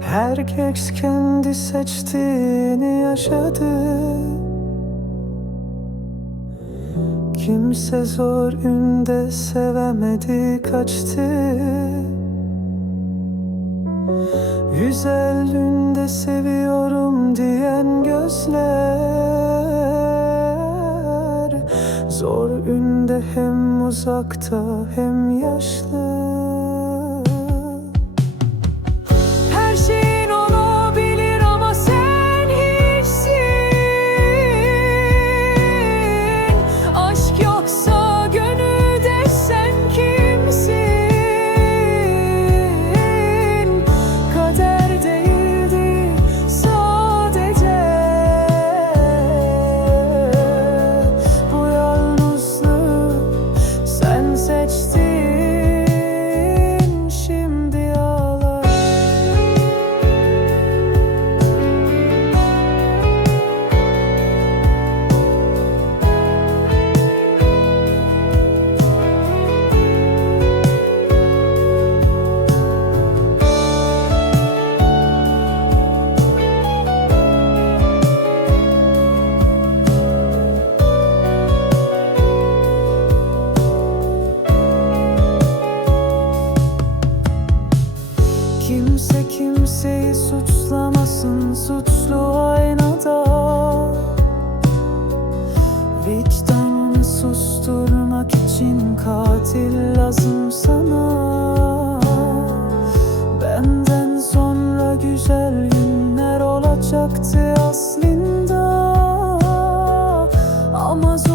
Her genç kendi seçtiğini yaşadı. Kimse zor ünde sevemedi kaçtı. Güzel ünde seviyorum diyen gözler. Zor ünde hem uzakta hem yaşlı Kimse kimseyi suçlamasın suçlu aynada. Vicdanını susturmak için katil lazım sana. Benden sonra güzel günler olacaktı aslında. Ama zor